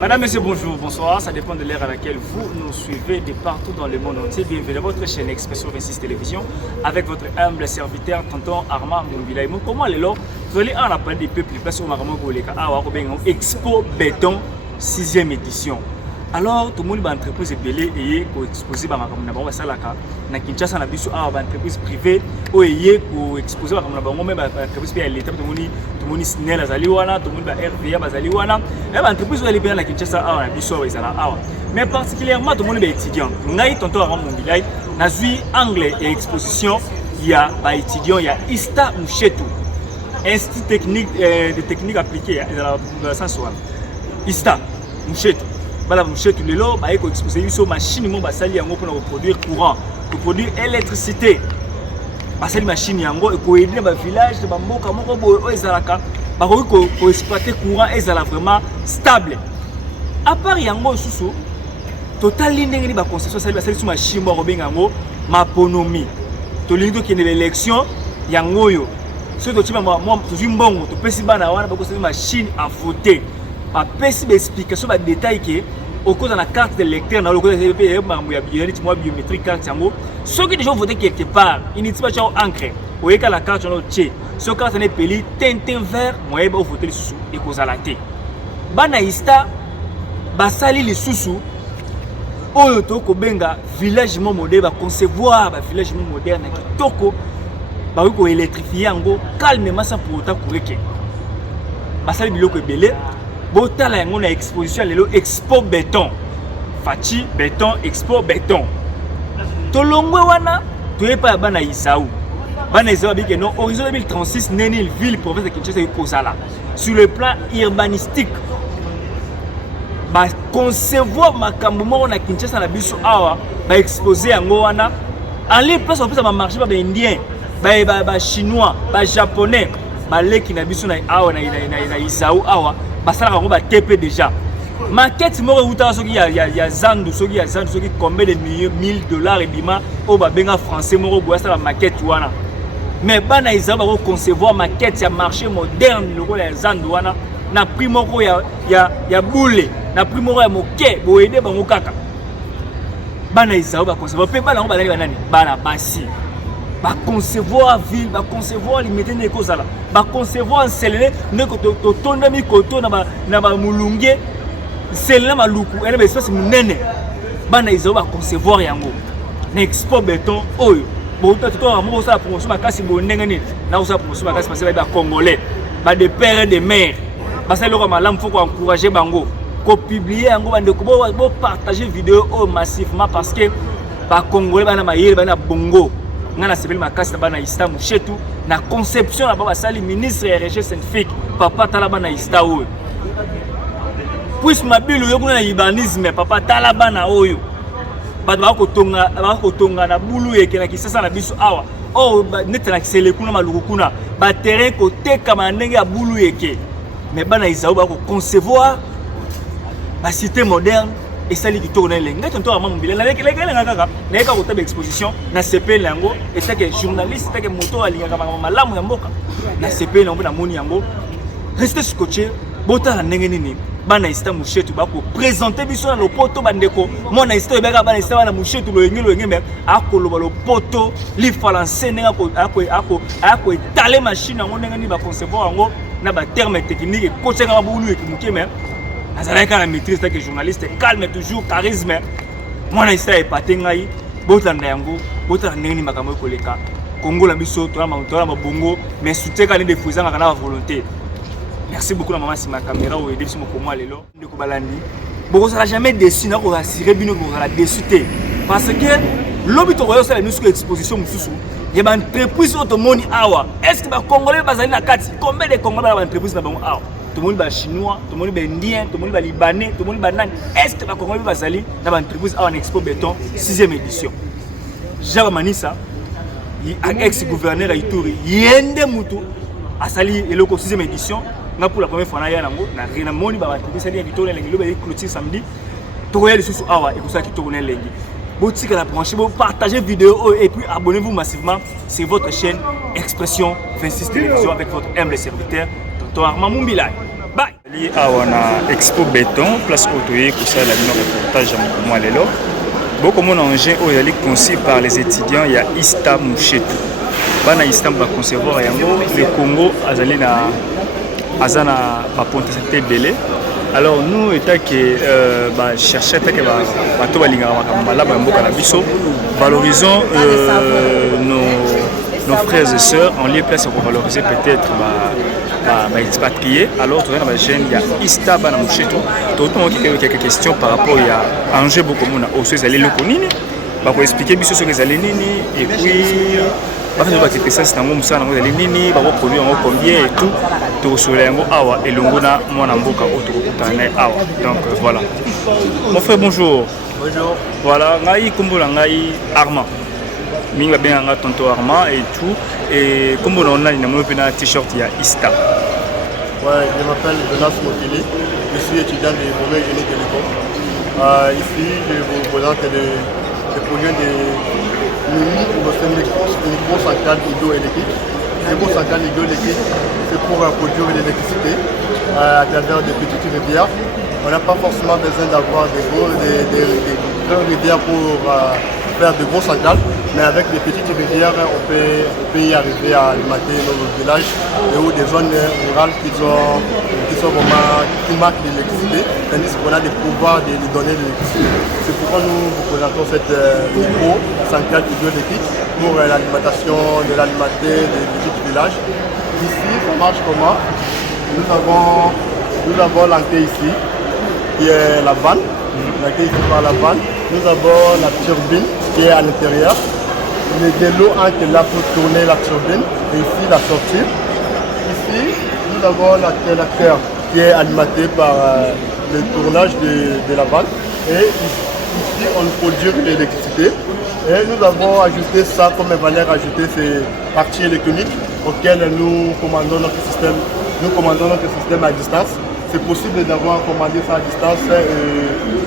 Madame, Monsieur, bonjour, bonsoir, ça dépend de l'heure à laquelle vous nous suivez de partout dans le monde entier. Bienvenue à votre chaîne Expression 26 Télévision avec votre humble serviteur, tonton Armand Mumbilaï. Comment les lots, vous allez en apprendre des peuples, place au Maramon Goleka, Expo Béton 6e édition. Alors, tout le monde va entreprise belé et pour exposer ba makamuna ba salaka na Kinshasa na biso a ba entreprise privée o yé pour exposer ba makamuna ba ngombe ba entreprise pe l'état tout le monde Snell azali wana tout le monde ba RVA bazali wana et ba entreprise ali pe na Kinshasa a na biso ezala a mais particulièrement tout le monde ba étudiant ngai tonton Armand Mumbilaï na zui anglais et exposition il y a ba étudiant il y a Ista Mouchetou institut technique de technique appliquée dans le sens wana Ista Mouchetou bala mouchetou lelo ba eko exposer biso machine mo basali yango pour produire courant pour produire électricité basali machine yango eko aider ba village ba mboka moko boyo ezalaka ba ko exploiter courant ezala vraiment stable à part yango susu total ndenge ni ba concession basali sur machine mo robenga yango maponomi to lindo ki ne l'élection yango yo so to tima mo to zimbongo to pesi bana wana ba ko machine à voter ba pesi ba explication ba détail que au cause de la carte de lecteur dans le code de biométrique carte yango ceux qui déjà voté quelque part initiative cha ancré au eka la carte no tché ce carte n'est peli tintin vert moyen ba voter lisusu et cause la té bana ista basali lisusu oyo to ko benga village moderne ba concevoir ba village moderne kitoko ba ko électrifier yango calmement sans pour autant courir basali biloko ebele botala yango na exposition lelo Expo Béton Fachi Béton Expo Béton tolongwe wana toyepa bana Isaou bike non horizon 2036 neni ville province de Kinshasa ekozala sur le plan urbanistique ba concevoir makambo moko na Kinshasa na biso awa ba exposer yango wana en ligne place en plus ba marché ba indien ba chinois ba japonais ba leki na biso na awa na Isaou awa basala ko ba TP déjà maquette mo reuta soki ya zandu soki combien de millions $1000 et bima o ba benga français mo boya sala maquette wana mais bana izaba ko concevoir maquette ya marché moderne loko ya zandu wana na prix moko ya boule na prix moko ya moke bo aider bango kaka bana izaba ba concevoir pe bana ngo balali banani bana basi ba concevoir ville ba concevoir limité ne ko sala ba concevoir selene ne ko to tonda mi koto na ba mulunge selene maluku ene ba espace munene bana izo ba concevoir yango na Expo Béton oyo bo to mo sala promotion makasi bo ndenge ni na usala promotion makasi parce ba congolais ba de père et de mère ba sala ko malamu faut ko encourager bango ko publier yango bande ko bo partager vidéo massivement parce que ba congolais bana mayele bana bongo ngana sebeli makasi na bana Ista Mouchetou na conception na baba sali ministre et recherche scientifique papa tala bana Ista oyo puis mabilu yo kuna na urbanisme papa tala bana oyo bato ba ko tonga na bulu yeke na Kisasa na biso awa o nete na kisele kuna maluku kuna ba terrain ko teka manenge ya bulu yeke mais bana Isaou ba ko concevoir ba cité moderne et ça li kitoko na lenga tonto Armand Mumbilaï na lekela kaka na eka ko taba exposition na CP lango et ça que journaliste ça que moto alinga malamu ya mboka na CP lango na moni yango restez scotché bota na ndenge nini bana Ista Mouchetou ba ko présenter biso na lopoto bandeko mona Ista ebeka bana Ista bana Mouchetou loyenge mais akoloba lopoto li français nenga ko ako étaler machine yango ndenge ni ba concevoir yango na ba terme technique ko tsenga ba bulu ekimuke mais azalaka na maîtrise que journaliste calme toujours charisme mwana Ista epate ngai botanda yango botanda ndenge makambo koleka Congo la biso to la bongo mais souteka ne defusanga kana volonté merci beaucoup la maman si ma caméra ou aider sur mon lelo ndeko balandi boko sala jamais déçu na ko assurer bino ko la déçuté parce que lobi to koyo sala nusu exposition mususu ya ba entreprise automoni awa est-ce que ba congolais bazali na kati combien de congolais ba entreprise na bango awa tout le monde ba chinois tout le monde ba indien tout le monde ba libanais tout le monde ba nani est-ce que ba congolais bazali na ba entreprise awa na Expo Béton 6e édition Jaba Manissa ex gouverneur Ituri yende mutu asali eloko 6e édition nga pour la première fois na ya nango na rena moni ba entreprise ali Victoria lengi lo ba clôture samedi to koya lisusu awa et pour ça ki to connaît lengi boutique la brancher vous partagez vidéo et puis abonnez-vous massivement sur votre chaîne Expression 26 Télévision avec votre humble serviteur tonton Armand Mumbilaï. Bye. Awa na Expo Béton, place Otoye, pour ça, la reportage à moi lelo. Beaucoup de engins ont conçus par les étudiants, il y a Ista Mouchetou. Bana Ista va concevoir le Congo azana ba potentialité belé. Alors nous étant que chercher que bato balinga makamba ba mboka na biso, valorisons nos frères et sœurs en lieu place pour valoriser peut-être expatriés. Alors tu vois dans la chaîne il y a Ista bana Mouchetou. Tout le monde qui a quelques questions par rapport à enjeu beaucoup monde au sous aller le konini. Ba ko expliquer biso ce que les allez nini et puis ba fa ba ça c'est un mot ça na allez nini ba ko produire en combien et tout to solengo awa elongona mwana mboka otokutana awa. Donc voilà. Mon frère bonjour. Bonjour. Voilà, ngai kombola ngai Armand. Minga bien nga tonto Armand et tout et kombola on a une mo pena t-shirt il y a Ista. Ouais, je m'appelle Jonas Mokili. Je suis étudiant de Bombay Génie Télécom. Ici, je vous présente le projet de micro-centrale hydroélectrique. Les micro-centrales hydroélectriques, c'est pour produire de l'électricité à travers des petites rivières. On n'a pas forcément besoin d'avoir des grandes rivières pour faire de grosses centrales, mais avec des petites rivières, on peut y arriver à alimenter nos villages et ou des zones rurales qui marquent l'électricité, tandis qu'on a des pouvoirs de lui donner de l'électricité. C'est pourquoi nous vous présentons cette micro-centrale hydroélectrique pour l'alimentation de l'alimenter des petits villages. Ici, ça marche comment? Nous avons l'entrée ici, qui est la vanne, l'entrée ici par la vanne. Nous avons la turbine qui est à l'intérieur. De l'eau entre là pour tourner la turbine et ici la sortie. Ici, nous avons l'acteur qui est alimenté par le tournage de la vanne. Et ici, on produit l'électricité. Et nous avons ajouté ça comme valeur ajoutée, c'est partie électronique auquel nous commandons notre système. Nous commandons notre système à distance. C'est possible d'avoir commandé ça à distance.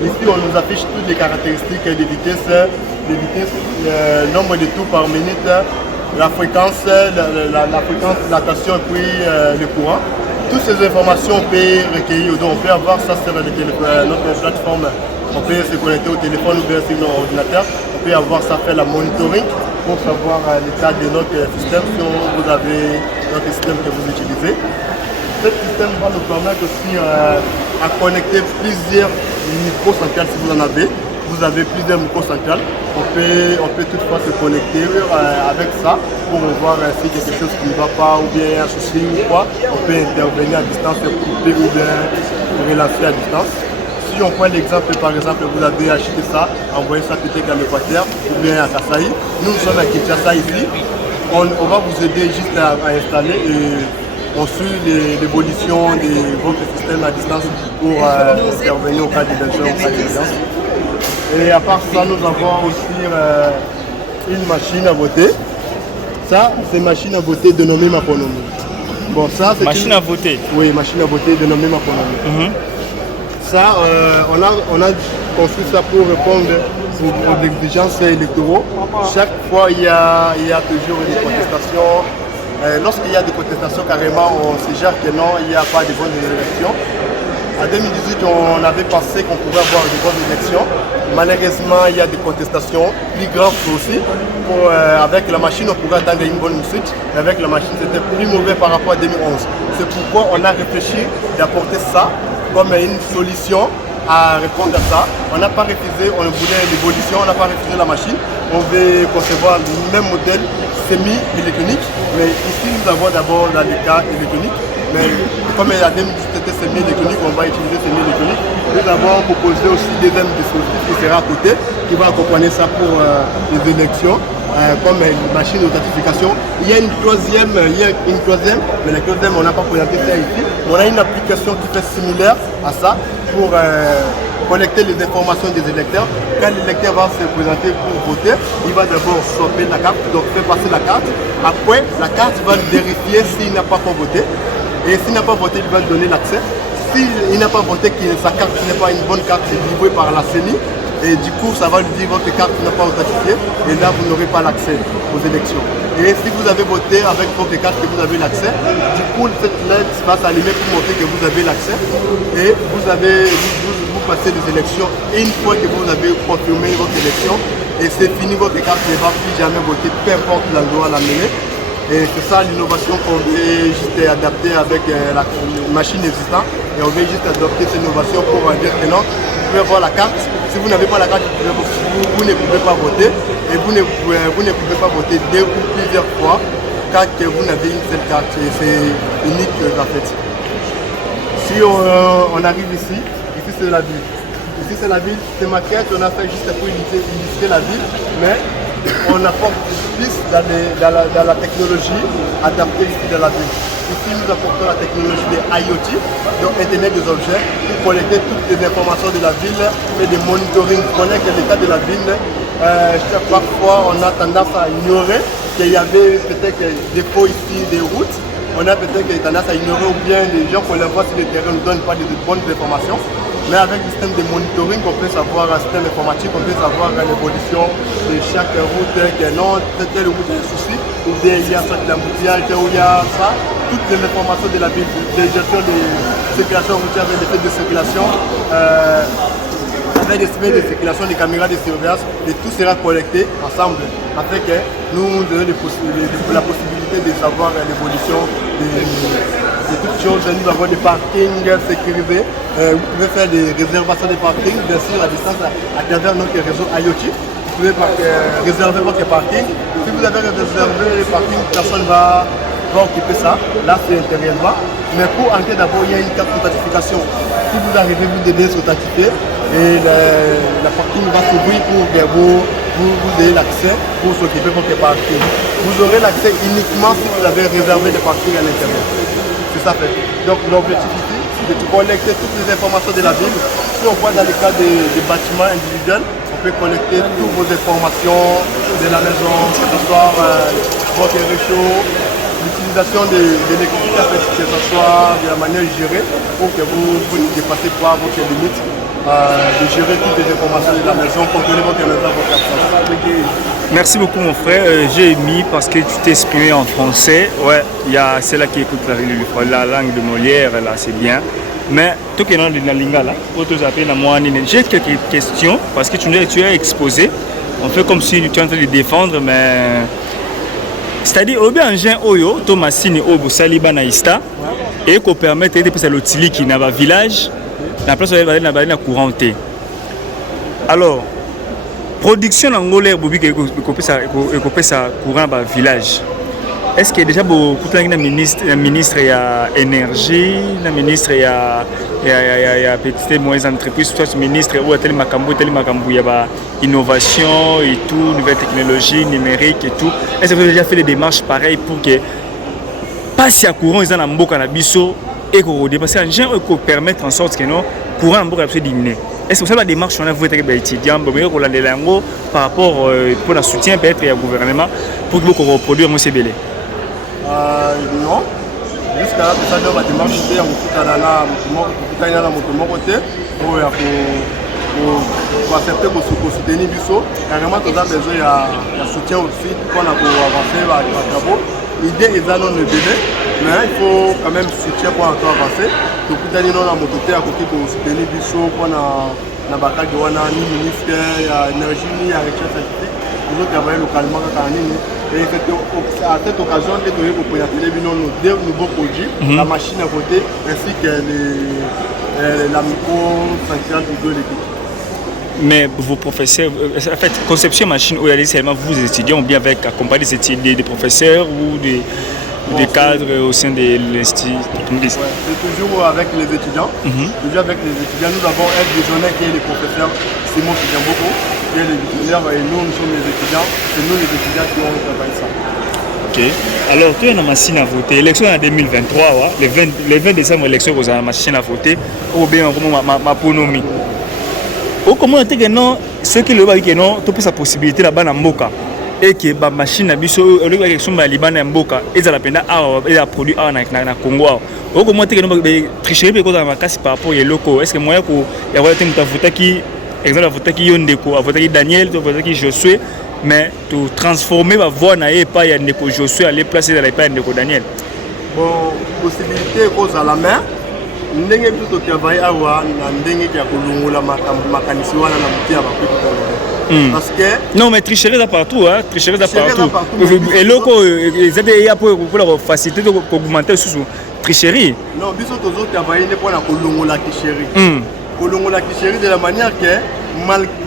Ici, on nous affiche toutes les caractéristiques des vitesses, le nombre de tours par minute, la fréquence, la tension et puis le courant. Toutes ces informations, on peut recueillir, donc on peut avoir ça sur notre plateforme. On peut se connecter au téléphone ou bien sur notre ordinateur. On peut avoir ça, faire la monitoring pour savoir l'état de notre système si vous avez notre système que vous utilisez. Ce système va nous permettre aussi à connecter plusieurs micro-centrales si vous en avez. Vous avez plusieurs micro-centrales. On peut toutefois se connecter avec ça pour voir si quelque chose qui ne va pas ou bien un souci ou quoi. On peut intervenir à distance, couper ou bien relancer à distance. Si on prend l'exemple, par exemple, vous avez acheté ça, envoyé ça peut-être à l'Équateur ou bien à Kasaï. Nous sommes à Kinshasa ici. On va vous aider juste à installer et on suit l'évolution de votre système à distance pour intervenir au cas d'éventuelles ou cas d'évidence. Et à part ça, nous avons aussi une machine à voter. Ça, c'est une machine à voter dénommée Maponomi. Bon, ça, c'est machine à voter. Oui, machine à voter dénommée Maponomi. Ça, on a construit ça pour répondre aux exigences électoraux. Chaque fois, il y a toujours des contestations. Lorsqu'il y a des contestations, carrément, on suggère que non, il n'y a pas de bonnes élections. En 2018, on avait pensé qu'on pouvait avoir de bonnes élections. Malheureusement, il y a des contestations plus graves aussi. Avec la machine, on pourrait attendre une bonne suite. Mais avec la machine, c'était plus mauvais par rapport à 2011. C'est pourquoi on a réfléchi d'apporter ça comme une solution à répondre à ça. On n'a pas refusé, on voulait l'évolution, on n'a pas refusé la machine. On veut concevoir le même modèle semi-électronique. Mais ici, nous avons d'abord dans le cas électronique. Mais comme la 2018 était semi-électronique, on va utiliser semi-électronique. Nous avons proposé aussi des dispositifs qui sera à côté, qui va accompagner ça pour les élections, comme une machine d'authentification. Il y a une troisième, mais la troisième, on n'a pas présenté ça ici. On a une application qui fait similaire à ça pour collecter les informations des électeurs. Quand l'électeur va se présenter pour voter, il va d'abord swapper la carte, donc faire passer la carte. Après, la carte va vérifier s'il n'a pas voté. Et s'il n'a pas voté, il va donner l'accès. S'il n'a pas voté, que sa carte n'est pas une bonne carte livrée par la CENI, Et du coup, ça va lui dire votre carte n'est pas authentifiée et là, vous n'aurez pas l'accès aux élections. Et si vous avez voté avec votre carte que vous avez l'accès, du coup, cette lettre va s'allumer pour montrer que vous avez l'accès et vous passez les élections. Et une fois que vous avez confirmé votre élection, et c'est fini, votre carte ne va plus jamais voter, peu importe l'endroit à l'amener. Et c'est ça l'innovation qu'on veut juste adapter avec la machine existante. Et on veut juste adopter cette innovation pour dire que non, vous pouvez avoir la carte. Si vous n'avez pas la carte, vous ne pouvez pas voter. Et vous ne pouvez pas voter deux ou plusieurs fois quand vous n'avez une seule carte. Et c'est unique en fait. Si on arrive ici c'est la ville. Ici c'est la ville, c'est ma quête, on a fait juste pour illustrer la ville, mais on apporte plus dans la technologie adaptée ici dans la ville. Ici nous apportons la technologie de IoT, donc Internet des objets, pour collecter toutes les informations de la ville et de monitoring, connaître l'état de la ville. Parfois on a tendance à ignorer qu'il y avait peut-être des défauts ici des routes. On a peut-être tendance à ignorer ou bien les gens qu'on les voit sur le terrain ne donnent pas de bonnes informations. Mais avec le système de monitoring, on peut savoir, un système informatique, on peut savoir l'évolution de chaque route, que non, telle route a un souci, ou bien il y a soit de l'embouteillage, ou il y a ça. Toutes les informations de la ville, de gestion de circulation routière, avec des faits de circulation, avec des systèmes de circulation, des caméras de surveillance, et tout sera collecté ensemble, afin que nous ayons la possibilité de savoir l'évolution de toutes choses. Nous avons des parkings sécurisés. Vous pouvez faire des réservations de parking, bien sûr, à distance à travers notre réseau IoT. Vous pouvez réserver votre parking. Si vous avez réservé le parking, personne ne va occuper ça. Là, c'est intérieurement. Mais pour entrer d'abord, il y a une carte d'authentification. Si vous arrivez, vous devez s'authentifier et la parking va s'ouvrir pour que vous ayez l'accès pour s'occuper de votre parking. Vous aurez l'accès uniquement si vous avez réservé le parking à l'intérieur. C'est ça fait. Donc l'objectif ici, c'est de collecter toutes les informations de la ville. Si on voit dans le cas des bâtiments individuels, on peut collecter toutes vos informations de la maison, que ce soit votre réchaud, l'utilisation de l'électricité, que ce soit de la manière gérée pour que vous ne dépassez pas votre limite. De gérer toutes les informations de la maison, contrôler votre maison, votre absence. Merci beaucoup mon frère, j'ai mis parce que tu t'es exprimé en français. Ouais, il y a celle-là qui écoute la langue de Molière, là c'est bien. Mais toi qui es dans la lingala, j'ai quelques questions parce que tu as exposé. On fait comme si tu es en train de défendre, mais c'est-à-dire au bien en oyo, Thomasini Obo Saliba Naïsta, et qu'on permette de passer l'otili qui n'a pas village. La place où elle va aller dans courante. Alors, production angolaise, Bobi, qui est ça courant dans le village. Est-ce qu'il y a déjà beaucoup de ministre il y a énergie, le ministre il y a petites et moyennes entreprises, soit ministre ou tel macambo, il y a innovation et tout, nouvelle technologie numérique et tout. Est-ce que vous avez déjà fait des démarches pareilles pour que pas si à courant ils en ont beaucoup à biso et qu'on dépasse un genre qui permettre en sorte que non courant en beaucoup absolument diminuer. Est-ce que vous avez la démarche on a voulu être étudiant par rapport pour le soutien peut-être au gouvernement pour que vous reproduire mon CBL? Non. Jusqu'à là, ça doit être la démarche de pour accepter pour soutenir Bisso. Carrément, nous avons besoin de soutien aussi pour avancer les travaux. L'idée est dans le délai, mais il faut quand même soutien pour encore avancer. Donc, nous avons mototé à côté pour soutenir Bisso, pour la bataille de Wana, ni ministère, il y a énergie, il y a recherche scientifique. Nous avons travaillé localement avec Anini. Et à cette occasion, nous avons présenté nos deux nouveaux produits, la machine à voter ainsi que la micro-sanctuaire hydroélectrique. Mais vos professeurs, en fait, conception machine, où allez seulement vous étudiants ou bien avec accompagner des professeurs ou des cadres au sein de l'institut technique? Ouais, c'est toujours avec les étudiants. Toujours avec les étudiants. Nous avons un visionnaire qui est le professeur Simon Kidiamboko, qui est le visionnaire et nous sommes les étudiants. C'est nous les étudiants qui ont travaillé ça. Ok. Alors, tu as une machine à voter. Élection en 2023, le 20 décembre, élection, vous avez une machine à voter. Ou bien, ma ponomie. Comment on dit que non, ceux qui le voient que non, tu as sa possibilité là-bas dans Mboka. Et que la machine à biso, au lieu de l'élection à Liban et Mboka, ils ont la produit à Congo. Comment on dit que non, tricherie par rapport aux locaux. Est-ce que moi, il y a un voter qui exemple avotaki yo ndeko avotaki Daniel to avotaki Josué mais to transformer ba voix na ye pas ya ndeko Josué aller placer dans la pas ndeko Daniel. Bon possibilité cause à la main ndenge biso travail awa na ndenge ya kolongola makanisi wana na mutia ba pepe parce que non mais tricherie là partout hein tricherie là partout et loko ils a pour la facilité pour augmenter sous tricherie non biso tozo travailler ne pour na kolongola tricherie kolongola tricherie de la manière que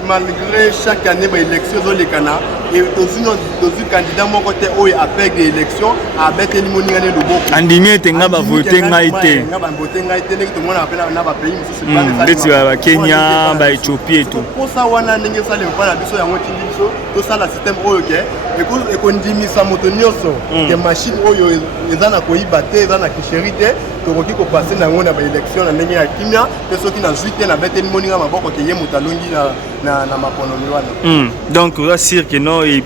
malgré chaque année ba élection zo le kana et tozu candidat moko te oyo apeg élection a beteli moninga ne loboko andimi tenga ba voter ngaite nga ba voter ngaite ne to mona apena na ba pays mususu ba ndeti ba Kenya ba Ethiopie et tout pour ça wana ndenge sale mpana biso yango tindi biso to sala système oyo ke ekondimisa moto nyonso ke machine oyo ezana koyiba te ezana tricherie te tokoki kopase nango na ba élection na ndenge ya kimia pe soki na zuite na beteli moninga maboko ke ye moto alongi na makonomi wana donc on va dire que non il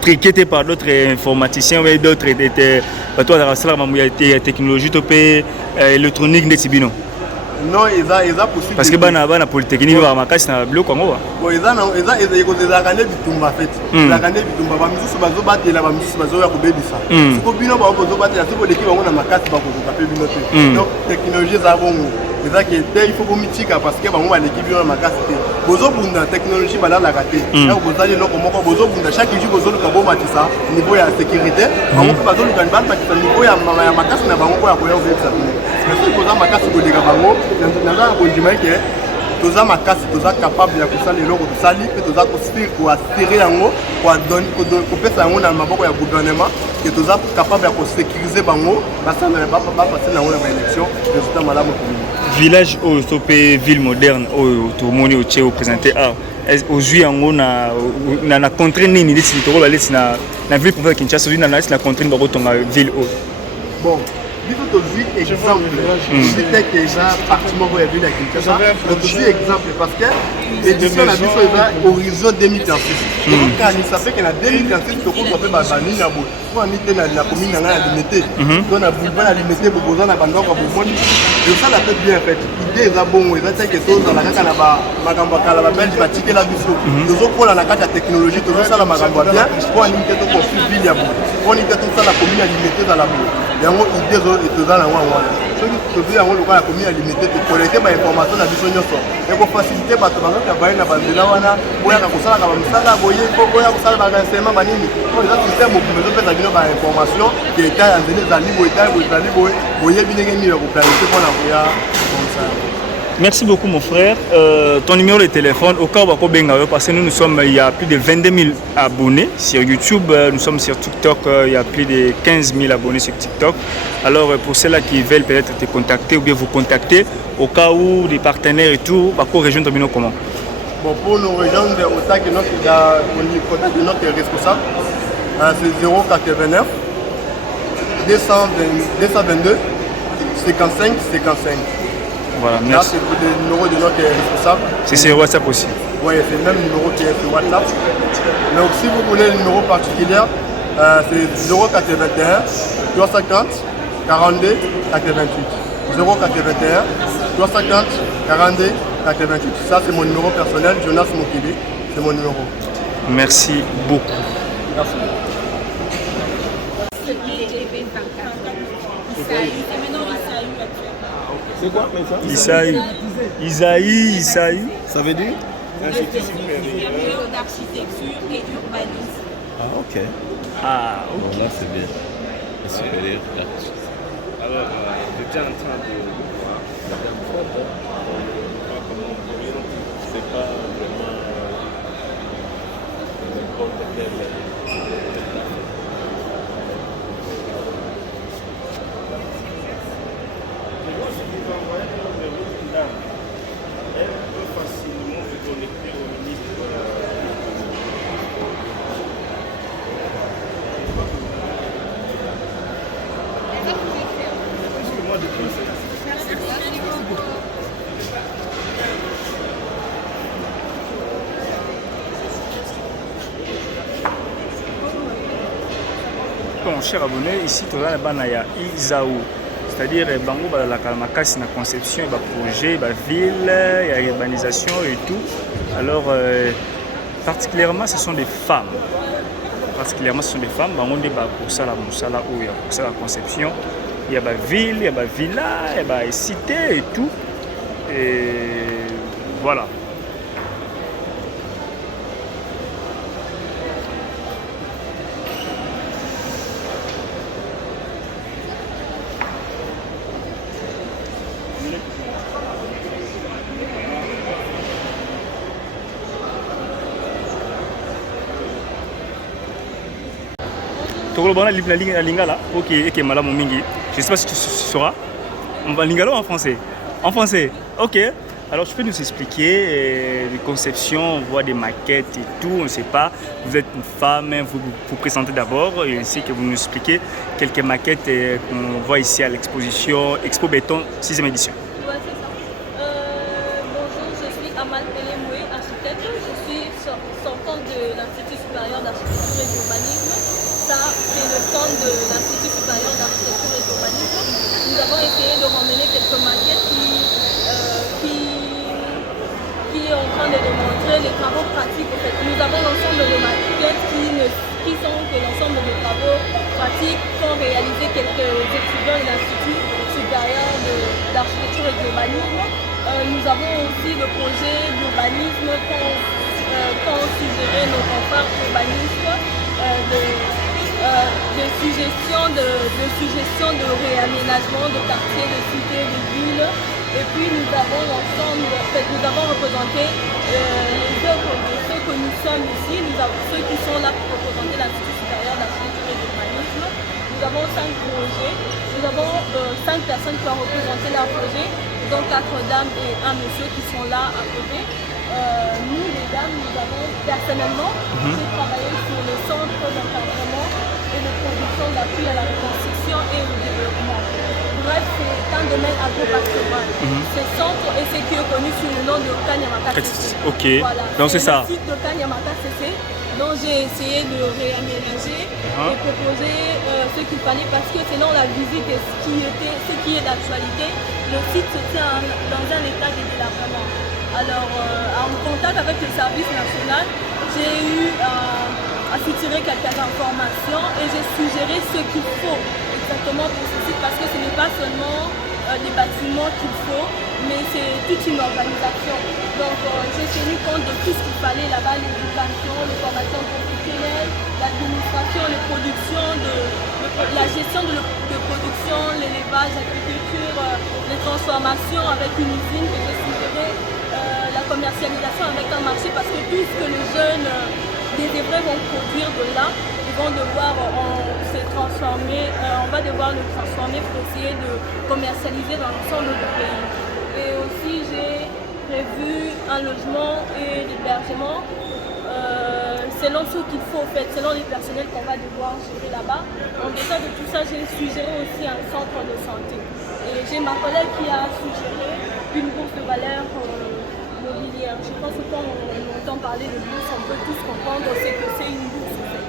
triqué par d'autres informaticiens ou d'autres technologie électronique netibino. Non, eza possible. Parce que bana polytechnique ba makasi na biloko ngo ba. Bon eza kane bitumba fait. La kane bitumba ba misusu bazo batela ba misusu bazo ya kobebisa. Siko bino ba bazo batela siko leki bango na makasi ba ko kape bino te. Donc technologie za bongo. Eza que il faut bomitika parce que bango ba leki bino na makasi te. Bozo bunda technologie bala la raté. Ya bozali loko moko bozo bunda chaque jour bozo luka bo matisa niveau ya sécurité. Bango bazo luka ban matisa niveau ya makasi na bango ko ya ko ya obebisa. Mais bozo makasi ko deka bango naza kondima ke toza makasi toza capable ya kosala eloko tosali mpe toza koassire yango kopesa yango na maboko ya gouvernement ke toza capable ya kosécuriser bango bapase yango na baélection résultat malamu komini village oyo to mpe ville moderne oyo tomoni otie oprésente art ozwi yango na contré nini neti tokoba leti na ville province ya Kinshasa ozwi neti na contré nini bakotonga ville oyo bon biso tozwi exemple ozwi teke eza parti moko ya ville ya Kinshasa tozwi exemple parce que édition na biso eza horizon 2036 tokokanisa peke na 2036 tokozwa mpe banini ya boye po ani te na commune na ngai ya limete to na boulevard ya limete bokoza na bandoko ya bomoni ezosala mpe bien fait idée eza bongo eza teke tozala kaka na makambo ya kala babelge batikela biso tozokola na kati ya technologie tozosala makambo ya bien po ani te tokonflit ville ya boye po ani te tosala commune ya limete ezala boye yango idée toza nango yango wana soki tozwi yango lokola commune ya limete tokolete bainformation na biso nyonso ekofacilite bato bazoka baye na banzela wana boyaka kosalaka bamisala boye boya kosala barenseignement banini po eza système mobima ezopesa bino bainformation ke eta ya nzela ezali boye eta ezali boye boyebi ndenge nini ya koplanite mpona koya komisa yango. Merci beaucoup mon frère. Ton numéro de téléphone, au cas où parce que nous sommes, il y a plus de 22 000 abonnés sur YouTube, nous sommes sur TikTok, il y a plus de 15 000 abonnés sur TikTok. Alors pour ceux-là qui veulent peut-être te contacter ou bien vous contacter, au cas où des partenaires et tout, pour rejoindre Tomino comment? Bon, pour nous rejoindre, au tas que notre responsable, c'est 089 222 55 55. Voilà, merci. Là, c'est le numéro de notre responsable. C'est sur WhatsApp aussi. Oui, c'est le même numéro qui est sur WhatsApp. Mais si vous voulez le numéro particulier, c'est 081 350 42 88. 081 350 42 88. Ça, c'est mon numéro personnel, Jonas Mokili. C'est mon numéro. Merci beaucoup. Merci. C'est quoi Isaïe. Isaïe. Ça veut dire Institut supérieur d'architecture et d'urbanisme. Ah ok. Ah ok. Bon, là c'est bien. Le supérieur d'architecture. Alors, j'étais en train de voir, Madame Ford, c'est pas vraiment n'importe quel. Mon cher abonné, ici tu as la banaya Isaou c'est-à-dire bango la makasi na conception et projet, ville, il y a urbanisation et tout. Alors particulièrement ce sont des femmes. Particulièrement ce sont des femmes, bango nde ba pour ça la musala ou pour ça la conception. Il y a ville, il y a villa, il y a cité et tout. Et voilà. La lingala, ok, et madame Mingi. Je ne sais pas si tu sauras. On va lingala ou en français? En français, ok. Alors, je peux nous expliquer les conceptions, on voit des maquettes et tout, on ne sait pas. Vous êtes une femme, vous vous présentez d'abord, et ainsi que vous nous expliquez quelques maquettes qu'on voit ici à l'exposition Expo Béton 6e édition. Ouais, c'est ça. Bonjour, je suis Amal Pelemoué, architecte. Je suis sortante de l'Institut supérieur d'architecture et d'urbanisme. Ça, c'est le stand de l'Institut supérieur d'architecture et d'urbanisme. Nous avons essayé de ramener quelques maquettes qui est en train de démontrer les travaux pratiques. En fait. Nous avons l'ensemble de maquettes qui sont l'ensemble de travaux pratiques qu'ont réalisé quelques étudiants de l'Institut supérieur d'architecture et d'urbanisme. Nous avons aussi le projet d'urbanisme qu'ont suggéré nos confrères urbanistes de suggestions de réaménagement de quartiers, de cités, de villes. Et puis nous avons représenté les œuvres de ceux que nous sommes ici, ceux qui sont là pour représenter l'Institut supérieur d'architecture et d'urbanisme. Nous avons 5 projets, nous avons 5 personnes qui ont représenté leur projet, dont 4 dames et un monsieur qui sont là à côté. Nous, les dames, nous avons personnellement travaillé sur le centre d'encadrement et de production d'appui à la reconstruction et au développement. Bref, c'est un domaine agro-pastoral. Ce centre et ce qui est connu sous le nom de Kanyamaka CC. Ok, voilà. donc c'est ça. Le site de Kanyamaka CC, dont j'ai essayé de réaménager et proposer ce qu'il fallait parce que selon la visite et ce qui est d'actualité, le site se tient dans un état de délabrement. Alors, en contact avec le service national, j'ai eu à soutirer quelques informations et j'ai suggéré ce qu'il faut exactement pour ce site parce que ce n'est pas seulement les bâtiments qu'il faut, mais c'est toute une organisation. Donc, j'ai tenu compte de tout ce qu'il fallait là-bas, l'éducation, les formations professionnelles, l'administration, les productions, la gestion de production, l'élevage, l'agriculture, les transformations avec une usine que j'ai suggéré. La commercialisation avec un marché parce que tout ce que les jeunes désirés vont produire de là, ils vont devoir se transformer, on va devoir le transformer pour essayer de commercialiser dans l'ensemble du pays. Et aussi j'ai prévu un logement et l'hébergement selon ce qu'il faut en fait, selon les personnels qu'on va devoir gérer là-bas. En dehors de tout ça, j'ai suggéré aussi un centre de santé. Et j'ai ma collègue qui a suggéré une bourse de valeur mobilière. Je pense que quand on entend parler de bourse, on peut tous comprendre que c'est une bourse en fait.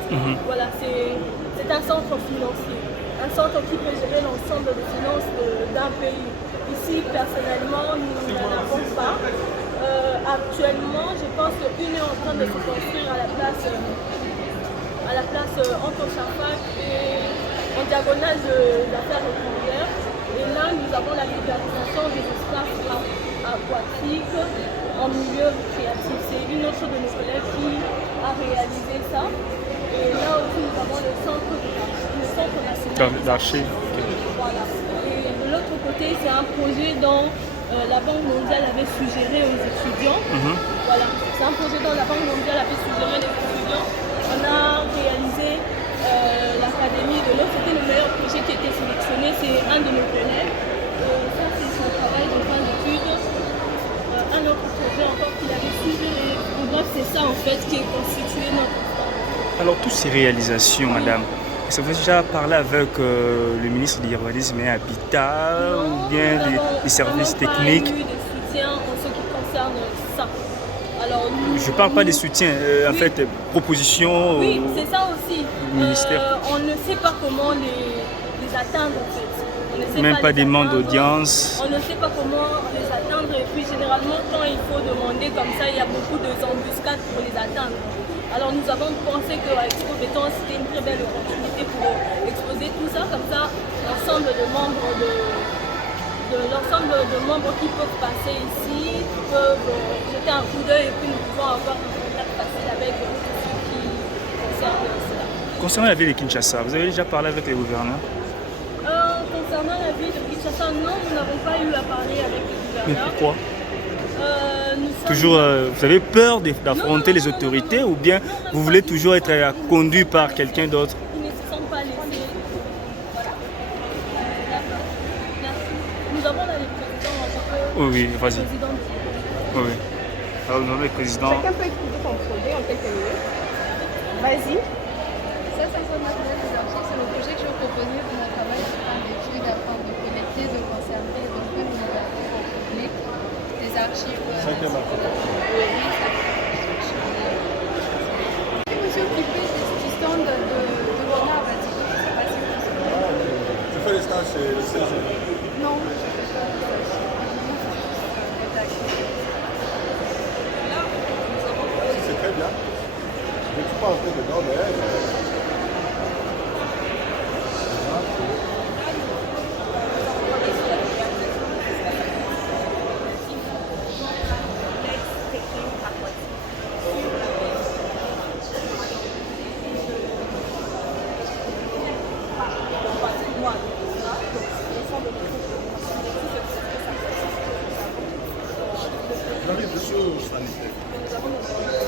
Voilà, c'est un centre financier. Un centre qui peut gérer l'ensemble des finances d'un pays. Ici, personnellement, nous n'en avons pas. Actuellement, je pense qu'une est en train de se construire à la place entre Champagne et en diagonale d'affaires étrangères. Et là, nous avons la libéralisation des espaces aquatiques en milieu créatif. C'est une autre de nos collègues qui a réalisé ça. Et là aussi, nous avons le centre national d'archi. Voilà. Et de l'autre côté, c'est un projet dont la Banque mondiale avait suggéré aux étudiants. Voilà. C'est un projet dont la Banque mondiale avait suggéré aux étudiants. On a réalisé l'académie de l'autre. C'était le meilleur projet qui a été sélectionné. C'est un de nos collègues. Ça, c'est son travail de fin d'études. Un autre projet encore qu'il avait suggéré. Bref, c'est ça en fait qui est constitué notre histoire. Alors, toutes ces réalisations, madame, est-ce que vous avez déjà parlé avec le ministre de l'Urbanisme et Habitat ou bien des services techniques? Pas eu de soutien en ce qui concerne ça. Alors, je ne parle pas des soutiens, en fait, propositions. Oui, c'est ça aussi. Ministère. On ne sait pas comment les atteindre en fait. On ne sait Même pas les des demandes atteindre. d'audience. On ne sait pas comment les atteindre et puis généralement quand il faut demander comme ça, il y a beaucoup d'embuscades pour les atteindre. Alors nous avons pensé qu'avec Expo Béton, c'était une très belle opportunité pour exposer tout ça, comme ça l'ensemble de membres qui peuvent passer ici peuvent jeter un coup d'œil et puis nous pouvons avoir un contact facile avec tout ce qui concerne cela. Concernant la ville de Kinshasa, vous avez déjà parlé avec les gouverneurs? Concernant la ville de Kinshasa, non, nous n'avons pas eu à parler avec les Mais gouverneurs. pourquoi? Nous sommes- Toujours, vous avez peur d'affronter les autorités ou bien vous voulez toujours être conduit par quelqu'un d'autre? Ils ne se sont pas laissés. Voilà. Merci. Nous avons là les présidents en tant que Oui, vas-y. président de Oui. Alors nous avons le président. Chacun peut expliquer son projet en quelques minutes. Vas-y. Ça, Centre national des archives, c'est le projet que je vais proposer pour mon travail de fin d'études afin de collecter, de conserver et d'offrir une ouverture au public des archives. Je me suis occupée du stand de Léonard Badi. Je ne sais pas si vous savez. Tu fais les stages chez le CG? Non, je ne fais pas de stage. C'est très bien. Je ne suis pas entré dedans, mais... J'arrive dessus au sanitaire.